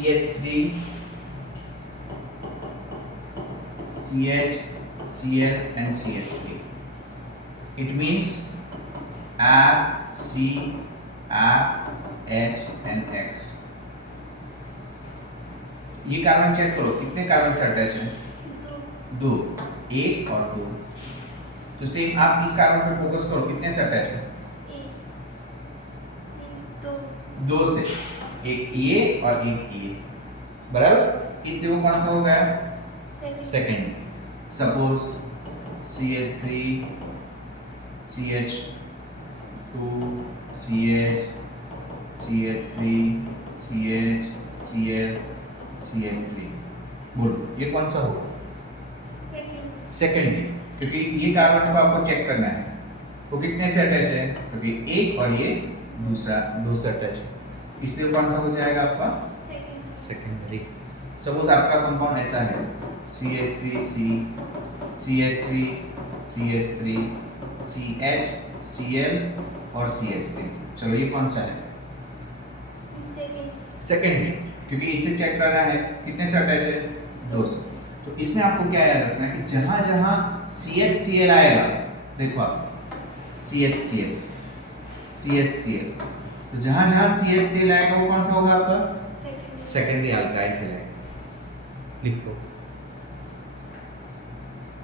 CH3 CH Cl and CH3. It means R C R H and X. ये carbon check करो कितने carbon से attach है, दो, एक और दो। तो सेम आप इस कार्बन पर फोकस करो कितने से अटैच है, दो से, एक ये और एक ये, बराबर। इसलिए वो कौन सा हो गया, second. Suppose CH3 CH2 CH CH3 CH Cl CH3, बोलो ये कौन सा होगा, सेकेंड। क्योंकि ये कार्बन को आपको चेक करना है वो कितने से अटैच है, क्योंकि एक और ये दूसरा दो से अटैच है, इसलिए कौन सा हो जाएगा आपका, सेकेंडरी। सपोज आपका कंपाउंड ऐसा है CH3C CH3 CH3 CH Cl और CH3, चलो ये कौन सा है, सेकेंडरी, क्योंकि इससे चेक करना है कितने से अटैच है, दो से। तो इसमें आपको क्या याद रखना है कि जहां जहां CHCl आएगा, देखो आप CHCl CHCl, तो जहां जहां CHCl आएगा वो कौन सा होगा आपका, सेकेंडरी अल्काइल कहलाएगा। लिखो